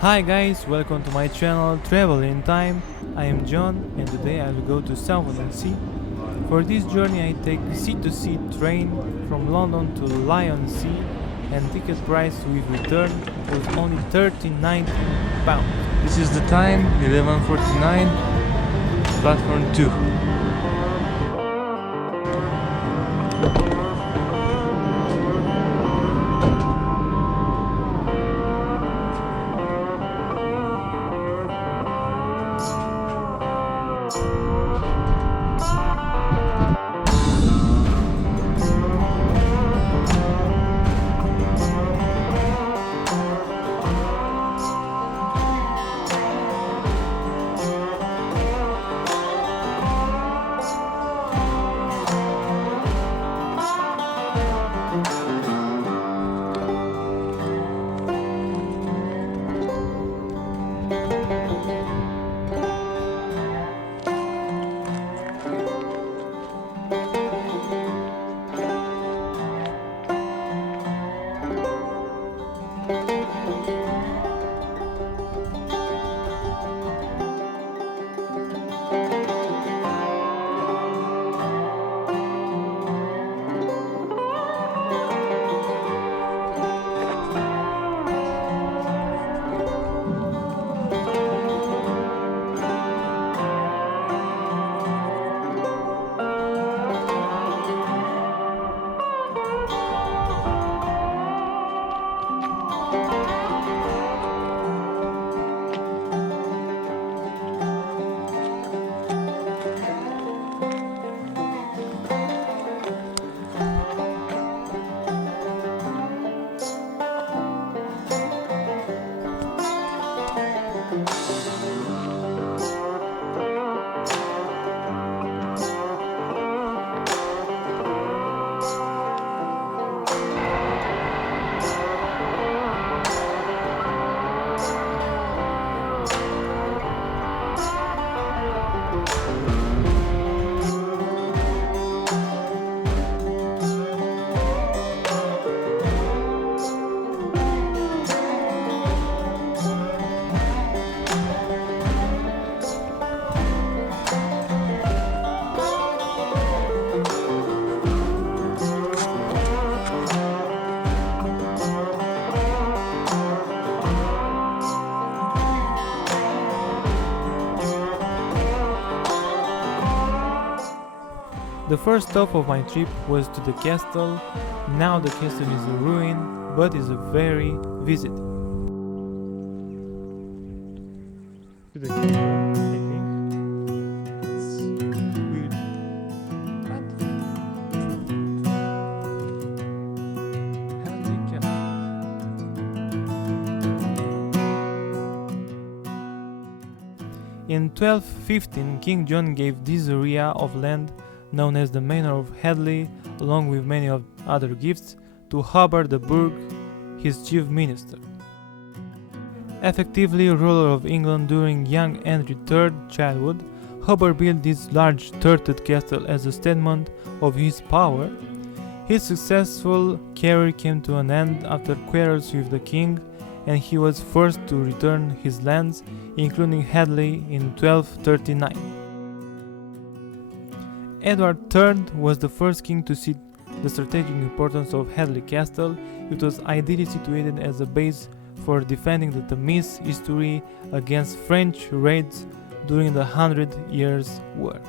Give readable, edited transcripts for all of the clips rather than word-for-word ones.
Hi guys, welcome to my channel Travel in Time. I am John and today I will go to Southen Sea. For this journey I take sea-to-sea train from London to Sea and ticket price with return was only £13.90. This is the time, 11:49, platform 2. The first stop of my trip was to the castle. Now the castle is a ruin, but is a very visit. To the camera, I think. It's weird. What? Heavy castle. In 1215, King John gave this area of land known as the Manor of Hadley, along with many other gifts, to Hubert the Burgh, his chief minister. Effectively ruler of England during young Henry III's childhood, Hubert built this large turreted castle as a statement of his power. His successful career came to an end after quarrels with the king, and he was forced to return his lands, including Hadley, in 1239. Edward III was the first king to see the strategic importance of Hadley Castle. It was ideally situated as a base for defending the Thames estuary against French raids during the 100 Years' War.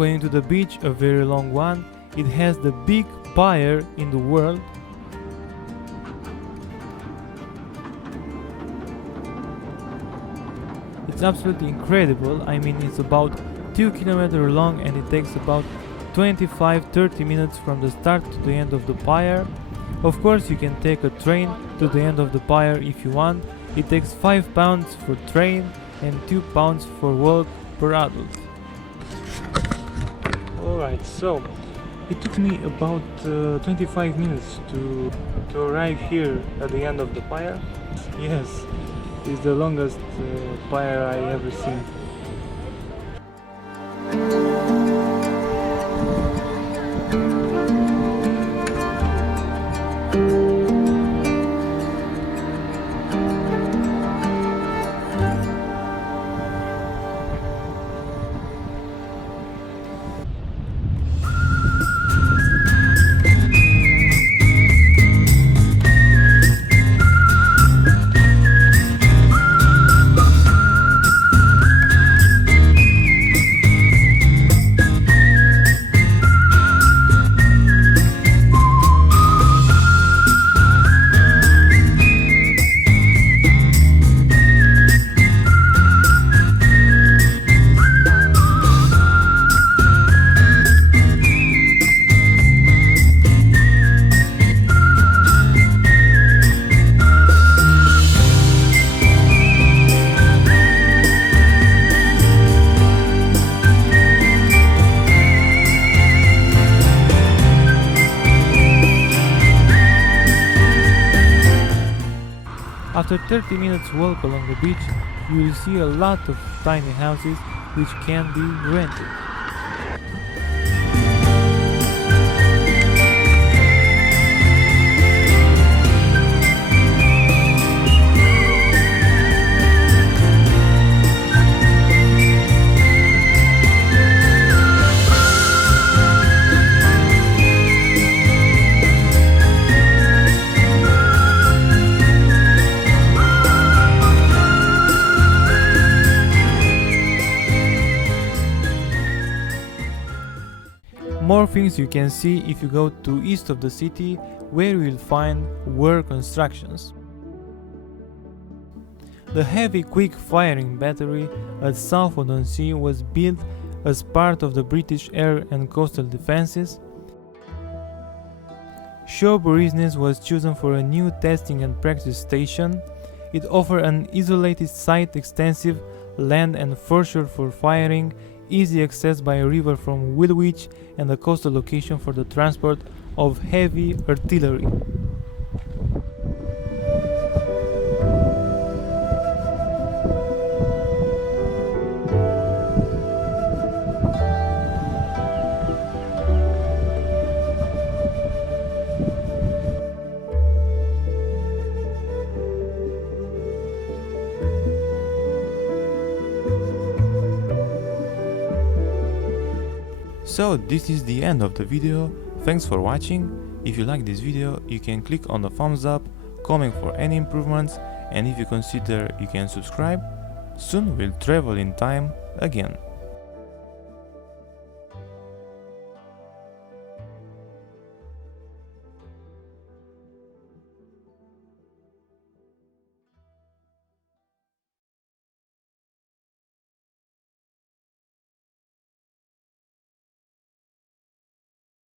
going to the beach, a very long one. It has the big pier in the world. It's absolutely incredible. I mean, it's about 2 kilometers long and it takes about 25-30 minutes from the start to the end of the pier. Of course, you can take a train to the end of the pier if you want. It takes £5 for train and £2 for walk per adult. Alright, so it took me about 25 minutes to arrive here at the end of the pier. Yes, it's the longest pier I ever seen. After 30 minutes walk along the beach, you will see a lot of tiny houses which can be rented. More things you can see if you go to east of the city, where you will find war constructions. The heavy quick firing battery at Southen was built as part of the British air and coastal defences. Show Business was chosen for a new testing and practice station. It offered an isolated site, extensive land and foreshore for firing, easy access by a river from Woolwich, and a coastal location for the transport of heavy artillery. So this is the end of the video. Thanks for watching. If you like this video, you can click on the thumbs up, comment for any improvements, and if you consider, you can subscribe. Soon we'll travel in time again.